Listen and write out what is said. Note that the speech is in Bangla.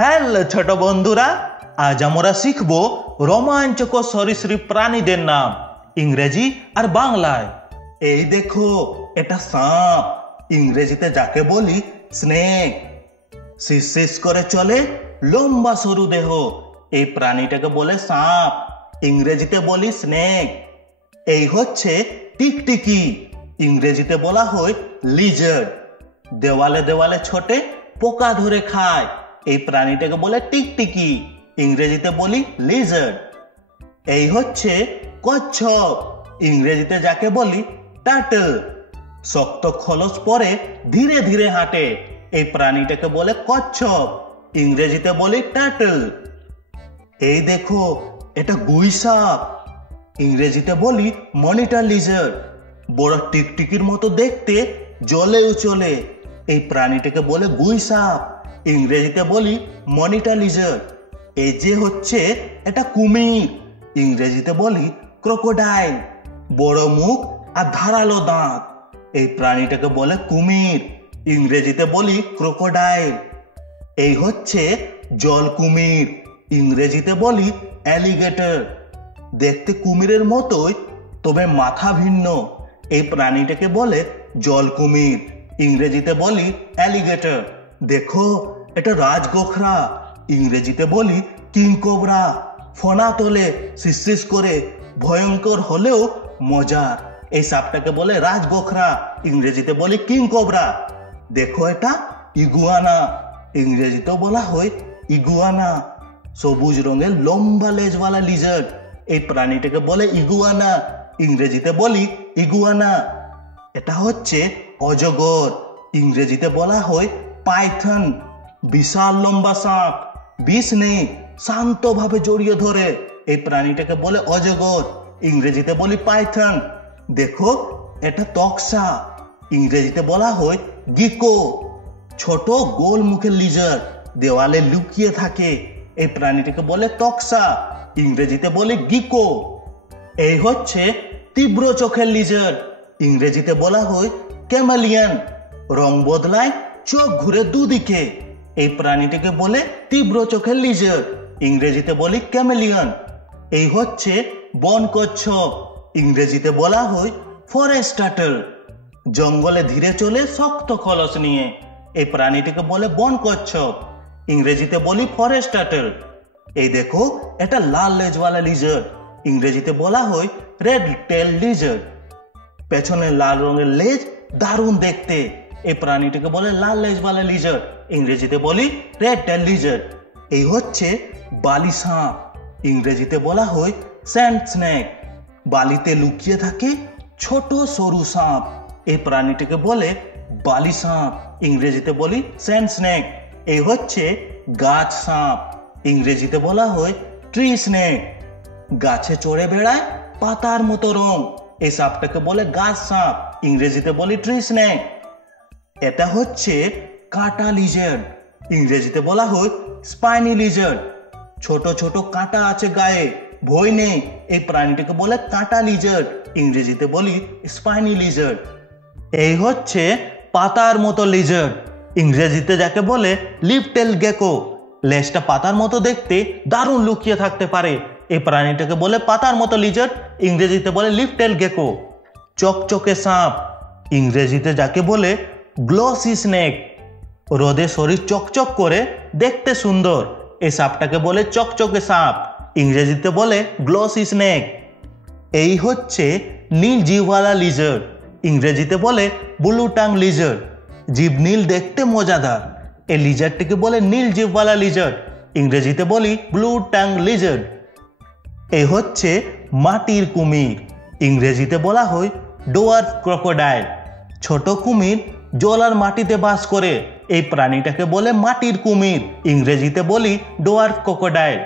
হ্যালো ছোট বন্ধুরা, আজ আমরা শিখব রোমাঞ্চকর সরীসৃপ প্রাণীদের নাম ইংরেজি আর বাংলায়। এই দেখো, এটা সাপ, ইংরেজিতে যাকে বলি স্নেক। শিস করে চলে, লম্বা সরু দেহ, এই প্রাণীটাকে বলে সাপ, ইংরেজিতে বলি স্নেক। এই হচ্ছে টিকটিকি, ইংরেজিতে বলা হয় লিজার্ড। দেওয়ালে দেওয়ালে ছোটে, পোকা ধরে খায়, এই প্রাণীটাকে বলে টিকটিকি, ইংরেজিতে বলি লিজার্ড। এই হচ্ছে কচ্ছপ, ইংরেজিতে যাকে বলি টার্টল। শক্ত খোলস পরে ধীরে ধীরে হাঁটে, এই প্রাণীটাকে বলে কচ্ছপ, ইংরেজিতে বলি টার্টল। এই দেখো, এটা গুইসাপ, ইংরেজিতে বলি মনিটর লিজার্ড। বড় টিকটিকির মতো দেখতে, জলেও চলে, এই প্রাণীটাকে বলে গুইসাপ, ইংরেজিতে বলি মনিটর লিজার্ড। এই যে হচ্ছে এটা কুমির, ইংরেজিতে বলি ক্রোকোডাইল। বড় মুখ আর ধারালো দাঁত, এই প্রাণীটাকে বলে কুমির, ইংরেজিতে বলি ক্রোকোডাইল। এই হচ্ছে জল কুমির, ইংরেজিতে বলি অ্যালিগেটর। দেখতে কুমিরের মতোই, তবে মাথা ভিন্ন, এই প্রাণীটাকে বলে জল কুমির, ইংরেজিতে বলি অ্যালিগেটর। দেখো, এটা রাজগোখরা, ইংরেজিতে বলি কিংকোবরা। ফনা তোলে শিস করে, ভয়ঙ্কর হলেও মজার, এই সাপটাকে বলে রাজগোখরা, ইংরেজিতে বলি কিংকোবরা। দেখো, এটা ইগুয়ানা, ইংরেজিতেও বলা হয় ইগুয়ানা। সবুজ রঙের লম্বা লেজওয়ালা লিজার্ড, এই প্রাণীটাকে বলে ইগুয়ানা, ইংরেজিতে বলি ইগুয়ানা। এটা হচ্ছে অজগর, ইংরেজিতে বলা হয় পাইথন। বিশাল লম্বা সাপ, বিষ নেই, শান্তভাবে জড়িয়ে ধরে, এই প্রাণীটাকে বলে অজগর, ইংরেজিতে বলি পাইথন। দেখো, এটা তক্সা, ইংরেজিতে বলা হয় গিকো। ছোট গোল মুখের লিজার্ড, দেওয়ালে লুকিয়ে থাকে, এই প্রাণীটাকে বলে তক্সা, ইংরেজিতে বলি গিকো। এই হচ্ছে তীব্র চোখের লিজার্ড, ইংরেজিতে বলা হয় ক্যামেলিয়ান। রং বদলায়, চোখ ঘুরে দুদিকে, এই প্রাণীটিকে বলে তীব্র চোখের লিজার্ড, ইংরেজিতে বলি ক্যামেলিয়ান। এই হচ্ছে বন কচ্ছপ, ইংরেজিতে বলা হয় ফরেস্ট টার্টল। জঙ্গলে ধীরে চলে শক্ত খোলস নিয়ে, এই প্রাণীটিকে বলে বন কচ্ছপ, ইংরেজিতে বলি ফরেস্ট টার্টল। এই দেখো, এটা লাল লেজওয়ালা লিজার্ড, ইংরেজিতে বলা হয় রেড টেল লিজার্ড। পেছনে লাল রঙের লেজ, দারুণ দেখতে, এই প্রাণীটিকে বলে লাল লেজওয়ালা লিজার্ড, ইংরেজিতে বলি রেড টেল লিজার্ড। এই হচ্ছে বালি সাপ, ইংরেজিতে বলা হয় স্যান্ড স্নেক। বালিতে লুকিয়ে থাকে ছোট সরু সাপ, এই প্রাণীটিকে বলে বালি সাপ, ইংরেজিতে বলি স্যান্ড স্নেক। এই হচ্ছে গাছ সাপ, ইংরেজিতে বলা হয় ট্রি স্নেক। গাছে চড়ে বেড়ায়, পাতার মতো রং, এই সাপটাকে বলে গাছ সাপ, ইংরেজিতে বলি ট্রি স্নেক। এটা হচ্ছে কাঁটা লিজার্ড, ইংরেজিতে বলা হয় স্পাইনি লিজার্ড। ছোট ছোট কাঁটা আছে গায়ে, ভয় নেই, এই প্রাণীটিকে বলে কাঁটা লিজার্ড, ইংরেজিতে বলি স্পাইনি লিজার্ড। এই হচ্ছে পাতার মতো লিজার্ড, ইংরেজিতে যাকে বলে লিফ টেল গেকো। লেজটা পাতার মতো দেখতে, দারুণ লুকিয়ে থাকতে পারে, এই প্রাণীটাকে বলে পাতার মতো লিজার্ড, ইংরেজিতে বলে লিফ টেল গেকো। চকচকে সাপ, ইংরেজিতে যাকে বলে গ্লসি স্নেক। রোদে শরীর চকচক করে, দেখতে সুন্দর, এই সাপটাকে বলে চকচকে সাপ, ইংরেজিতে বলে গ্লসি স্নেক। এই হচ্ছে নীল জিভওয়ালা লিজার্ড, ইংরেজিতে বলে ব্লু টাং লিজার্ড। জিভ নীল, দেখতে মজাদার, এই লিজার্ডটিকে বলে নীল জিভওয়ালা লিজার্ড, ইংরেজিতে বলি ব্লু টাং লিজার্ড। এই হচ্ছে মাটির কুমির, ইংরেজিতে বলা হয় ডোয়ার্ফ ক্রোকোডাইল। ছোট কুমির জল আর মাটিতে বাস করে, এই প্রাণীটাকে বলে মাটির কুমির, ইংরেজিতে বলি ডোয়ার্ফ ক্রোকোডাইল।